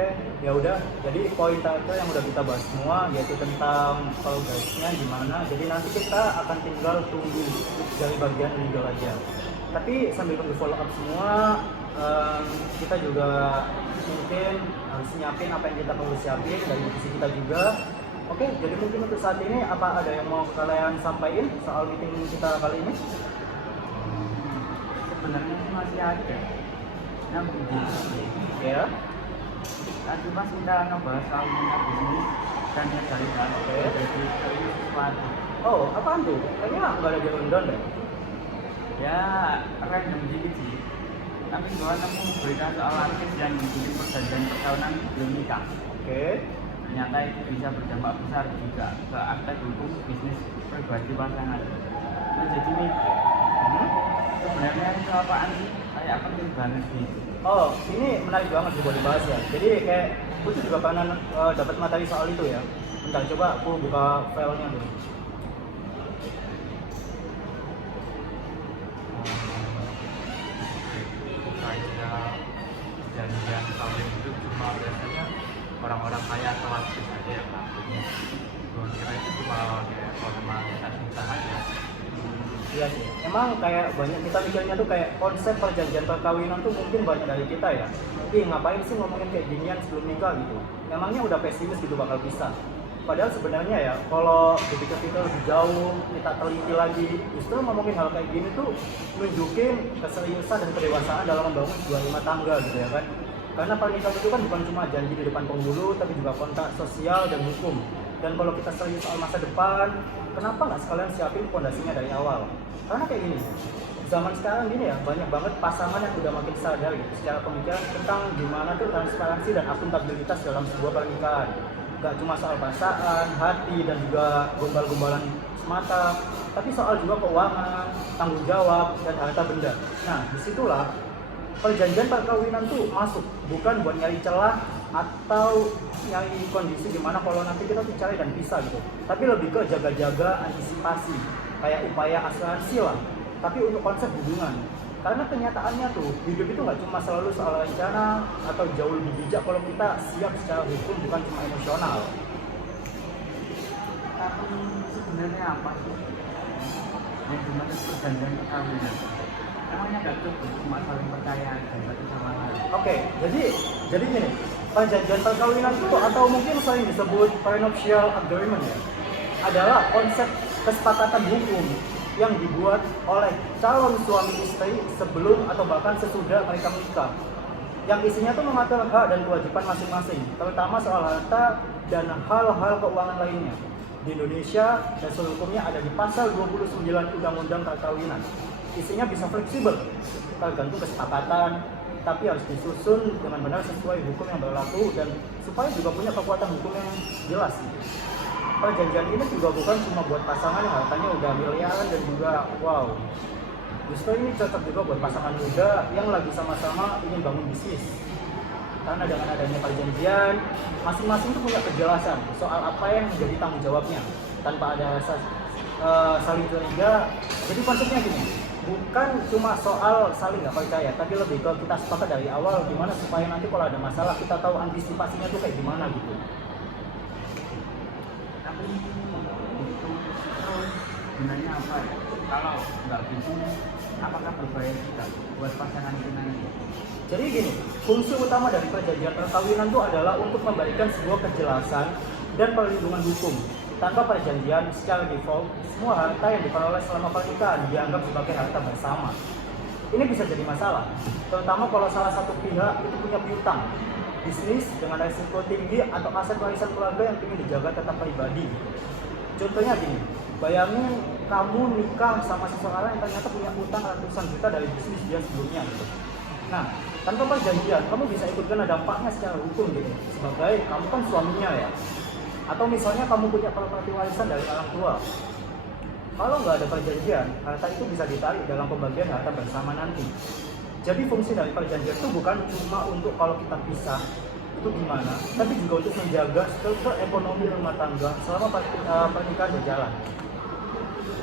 Oke, ya udah. Jadi poin terakhir yang udah kita bahas semua yaitu tentang progresnya gimana. Jadi nanti kita akan tinggal tunggu dari bagian legal aja. Tapi sambil tunggu follow up semua, kita juga mungkin harus nyiapin apa yang kita perlu siapin dari divisi kita juga. Oke, jadi mungkin untuk saat ini apa ada yang mau kalian sampaikan soal meeting kita kali ini? Sebenarnya sih masih ada. Nah, begini. Ya. Tadi pas kita ngebahas soal minat bisnis dan dari jadi sesuatu. Oh, apaan tuh? Kayaknya nggak ada jalan down deh. Ya, random dikit sih. Tapi gua nemu berita soal artis yang bikin perjanjian perkawinan belum nikah. Oke. Ternyata itu bisa berdampak besar juga ke aspek hukum bisnis pribadi pasangan. Nah, jadi mikir, sebenarnya itu apaan sih? Kayak penting banget sih. Oh, ini menarik banget juga dibahas ya. Jadi kayak aku juga pernah dapat materi soal itu ya. Bentar, coba aku buka filenya dulu. Kayak perjanjian kawin itu cuma biasanya orang-orang kaya atau artis aja yang melakukannya. Gue kira itu cuma kayak formalitas nikah aja. Iya sih. Emang kayak banyak kita mikirnya tuh kayak konsep perjanjian perkawinan tuh mungkin banyak dari kita ya. Tapi ngapain sih ngomongin kayak ginian sebelum nikah gitu? Emangnya udah pesimis gitu bakal bisa. Padahal sebenarnya ya kalau dipikir-pikir lebih jauh, kita teliti lagi, justru ngomongin hal kayak gini tuh nunjukin keseriusan dan kedewasaan dalam membangun sebuah rumah tangga gitu ya kan. Karena pernikahan itu kan bukan cuma janji di depan penghulu, tapi juga kontrak sosial dan hukum. Dan kalau kita serius soal masa depan, kenapa nggak sekalian siapin fondasinya dari awal? Karena kayak gini, zaman sekarang gini ya, banyak banget pasangan yang udah makin sadar gitu secara pemikiran tentang gimana tuh transparansi dan akuntabilitas dalam sebuah pernikahan. Gak cuma soal perasaan, hati, dan juga gombal-gombalan semata, tapi soal juga keuangan, tanggung jawab, dan harta benda. Nah, disitulah perjanjian perkawinan tuh masuk, bukan buat nyari celah atau nyari kondisi dimana kalau nanti kita tuh cari dan pisah gitu, tapi lebih ke jaga-jaga antisipasi, kayak upaya asuransi lah, tapi untuk konsep hubungan. Karena kenyataannya tuh, hidup itu nggak cuma selalu soal rencana atau jauh lebih bijak kalau kita siap secara hukum, bukan cuma emosional. Tapi sebenarnya apa sih yang dimaksud perjanjian perkawinan? Namanya gak cukup cuma saling percaya aja satu sama lain. Oke, jadi gini, perjanjian perkawinan itu atau mungkin sering disebut prenuptial agreement ya, adalah konsep kesepakatan hukum yang dibuat oleh calon suami istri sebelum atau bahkan sesudah mereka menikah. Yang isinya tuh mengatur hak dan kewajiban masing-masing, terutama soal harta dan hal-hal keuangan lainnya. Di Indonesia, dasar hukumnya ada di pasal 29 Undang-Undang Perkawinan. Isinya bisa fleksibel, tergantung kesepakatan, tapi harus disusun dengan benar sesuai hukum yang berlaku dan supaya juga punya kekuatan hukum yang jelas. Perjanjian ini juga bukan cuma buat pasangan yang hartanya udah miliaran dan juga wow. Justru ini cocok juga buat pasangan muda yang lagi sama-sama ingin bangun bisnis. Karena dengan adanya perjanjian, masing-masing tuh punya kejelasan soal apa yang menjadi tanggung jawabnya tanpa ada rasa saling curiga. Jadi konsepnya gini, bukan cuma soal saling nggak percaya, tapi lebih ke kita sepakat dari awal gimana supaya nanti kalau ada masalah kita tahu antisipasinya tuh kayak gimana gitu. Tapi itu terus gunanya apa ya? Kalau nggak gitu, apakah berbahaya juga buat pasangan itu nanti? Jadi gini, fungsi utama dari perjanjian perkawinan itu adalah untuk memberikan sebuah kejelasan dan perlindungan hukum. Tanpa perjanjian, secara default, semua harta yang diperoleh selama pernikahan dianggap sebagai harta bersama. Ini bisa jadi masalah, terutama kalau salah satu pihak itu punya piutang, bisnis dengan risiko tinggi atau aset warisan keluarga yang ingin dijaga tetap pribadi. Contohnya gini, bayangin kamu nikah sama seseorang yang ternyata punya utang ratusan juta dari bisnis dia sebelumnya gitu. Nah, tanpa perjanjian, kamu bisa ikut kena dampaknya secara hukum gitu, sebagai kamu kan suaminya ya. Atau misalnya kamu punya properti warisan dari orang tua. Kalau nggak ada perjanjian, harta itu bisa ditarik dalam pembagian harta bersama nanti. Jadi fungsi dari perjanjian itu bukan cuma untuk kalau kita pisah, itu gimana, tapi juga untuk menjaga struktur ekonomi rumah tangga selama pernikahan berjalan.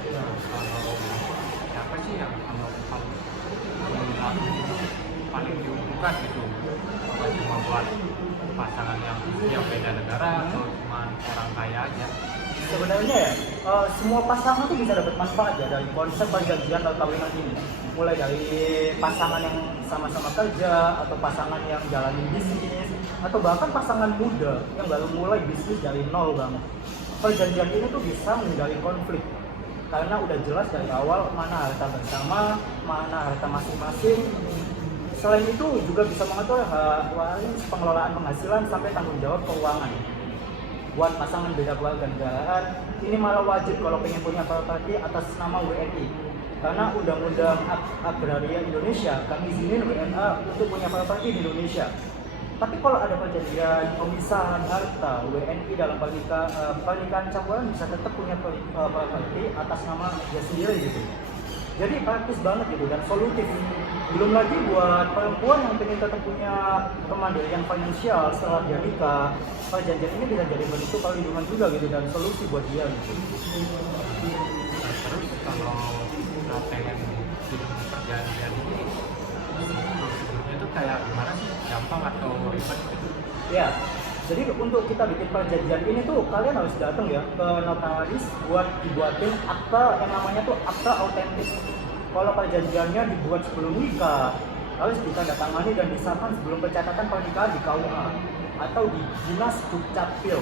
Ya, kalau siapa sih yang kalau melihat paling diuntungkan gitu? Apa cuma buat pasangan yang beda negara atau cuma orang kaya aja? Sebenarnya ya, semua pasangan tuh bisa dapat manfaat ya dari konsep perjanjian perkawinan ini. Mulai dari pasangan yang sama-sama kerja, atau pasangan yang jalanin bisnis, atau bahkan pasangan muda yang baru mulai bisnis dari nol banget. Perjanjian ini tuh bisa menghindari konflik karena udah jelas dari awal mana harta bersama, mana harta masing-masing. Selain itu juga bisa mengatur hak waris, pengelolaan penghasilan, sampai tanggung jawab keuangan. Buat pasangan beda keluarga negaraan, ini malah wajib kalau pengen punya properti atas nama WNI. Karena Undang-Undang Agraria Indonesia kan izinin WNA untuk punya properti di Indonesia. Tapi kalau ada perjanjian pemisahan harta, WNI dalam pernikahan campuran bisa tetap punya properti atas nama dia sendiri gitu. Jadi praktis banget gitu dan solutif. Belum lagi buat perempuan yang pengen tetap punya kemandirian finansial setelah dia nikah, perjanjian ini bisa jadi bentuk perlindungan juga gitu dan solusi buat dia gitu. Nah, terus kalau kita pengen bikin perjanjian ini, prosedurnya itu kayak gimana sih? Gampang atau ribet gitu? Ya, jadi untuk kita bikin perjanjian ini tuh kalian harus datang ya ke notaris buat dibuatin akta yang namanya tuh akta autentik. Kalau perjanjiannya dibuat sebelum nikah, harus ditandatangani dan disahkan sebelum pencatatan pernikahan di KUA atau di Dinas Dukcapil.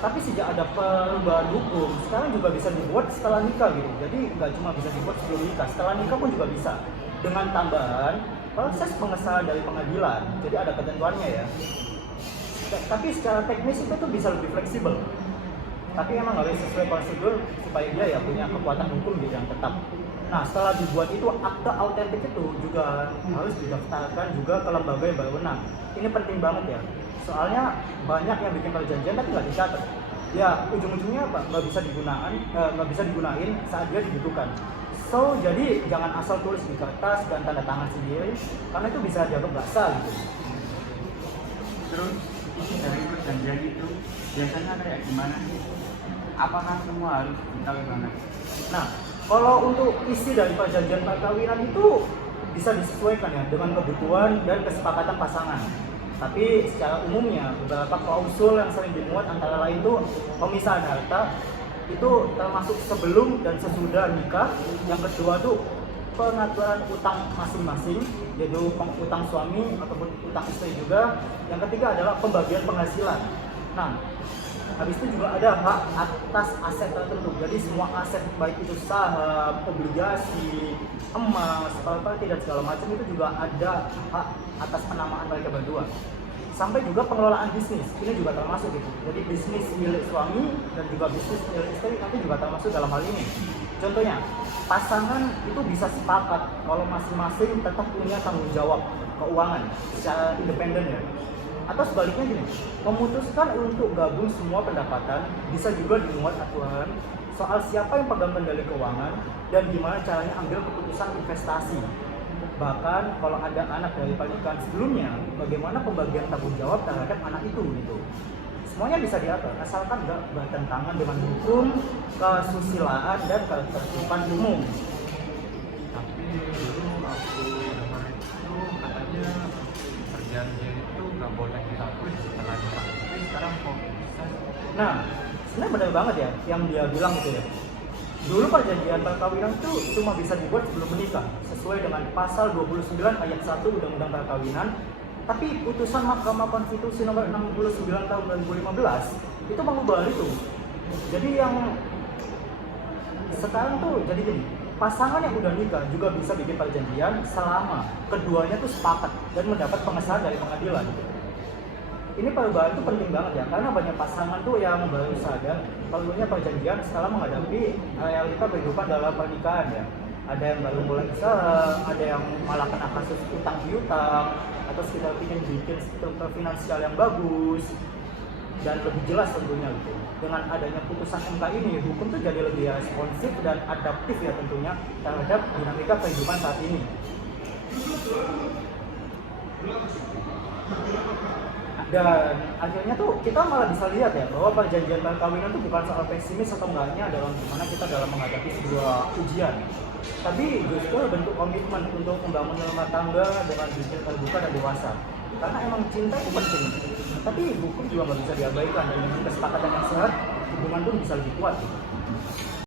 Tapi sejak ada perubahan hukum, sekarang juga bisa dibuat setelah nikah gitu. Jadi nggak cuma bisa dibuat sebelum nikah, setelah nikah pun juga bisa. Dengan tambahan proses pengesahan dari pengadilan. Jadi ada ketentuannya ya. Tapi secara teknis itu tuh bisa lebih fleksibel. Tapi emang harus sesuai prosedur supaya dia ya punya kekuatan hukum gitu yang tetap. Nah, setelah dibuat itu akta autentik itu juga harus didaftarkan juga ke lembaga yang berwenang. Ini penting banget ya. Soalnya banyak yang bikin perjanjian tapi nggak dicatat. Ya ujung-ujungnya apa? Nggak bisa digunain saat dia dibutuhkan. So jadi jangan asal tulis di kertas dan tanda tangan sendiri, karena itu bisa dianggap nggak sah gitu. Terus isi dari perjanjian itu biasanya kayak gimana sih? Apakah semua harus detail banget? Nah, kalau untuk isi dari perjanjian perkawinan itu bisa disesuaikan ya dengan kebutuhan dan kesepakatan pasangan. Tapi secara umumnya beberapa klausul yang sering dimuat antara lain itu pemisahan harta itu termasuk sebelum dan sesudah nikah. Yang kedua tuh pengaturan utang masing-masing, yaitu utang suami ataupun utang istri juga. Yang ketiga adalah pembagian penghasilan. Nah, habis itu juga ada hak atas aset tertentu. Jadi semua aset baik itu saham, obligasi, emas, properti dan segala macam itu juga ada hak atas penamaan mereka berdua. Sampai juga pengelolaan bisnis, ini juga termasuk gitu. Jadi bisnis milik suami dan juga bisnis milik istri nanti juga termasuk dalam hal ini. Contohnya, pasangan itu bisa sepakat kalau masing-masing tetap punya tanggung jawab keuangan secara independen ya. Atau sebaliknya gini, memutuskan untuk gabung semua pendapatan, bisa juga dimuat aturan soal siapa yang pegang kendali keuangan dan gimana caranya ambil keputusan investasi. Bahkan kalau ada anak dari pernikahan sebelumnya, bagaimana pembagian tanggung jawab terhadap anak itu gitu. Semuanya bisa diatur, asalkan nggak bertentangan dengan hukum, kesusilaan, dan ketertiban umum. Tapi dulu aku dengar itu katanya perjanjian itu nggak boleh dilakuin setelah nikah. Tapi sekarang kok bisa? Nah, sebenarnya benar banget ya yang dia bilang gitu ya. Dulu perjanjian perkawinan itu cuma bisa dibuat sebelum menikah sesuai dengan pasal 29 ayat 1 Undang-Undang Perkawinan. Tapi putusan Mahkamah Konstitusi nomor 69 tahun 2015 itu mengubah itu. Jadi yang sekarang tuh jadi gini, pasangan yang udah nikah juga bisa bikin perjanjian selama keduanya tuh sepakat dan mendapat pengesahan dari pengadilan gitu. Ini perubahan itu penting banget ya, karena banyak pasangan tuh yang baru sadar perlunya perjanjian setelah menghadapi realita kehidupan dalam pernikahan ya. Ada yang baru mulai usaha, ada yang malah kena kasus utang piutang, atau sekedar ingin bikin struktur finansial yang bagus dan lebih jelas tentunya gitu. Dengan adanya putusan MK ini, hukum tuh jadi lebih responsif dan adaptif ya tentunya terhadap dinamika kehidupan saat ini. Dan akhirnya tuh kita malah bisa lihat ya bahwa perjanjian perkawinan itu bukan soal pesimis atau enggaknya dalam gimana kita dalam menghadapi sebuah ujian, tapi justru bentuk komitmen untuk membangun rumah tangga dengan jujur, terbuka dan dewasa. Karena emang cinta itu penting, tapi hukum juga nggak bisa diabaikan, dan dengan kesepakatan yang sehat hubungan pun bisa lebih kuat gitu.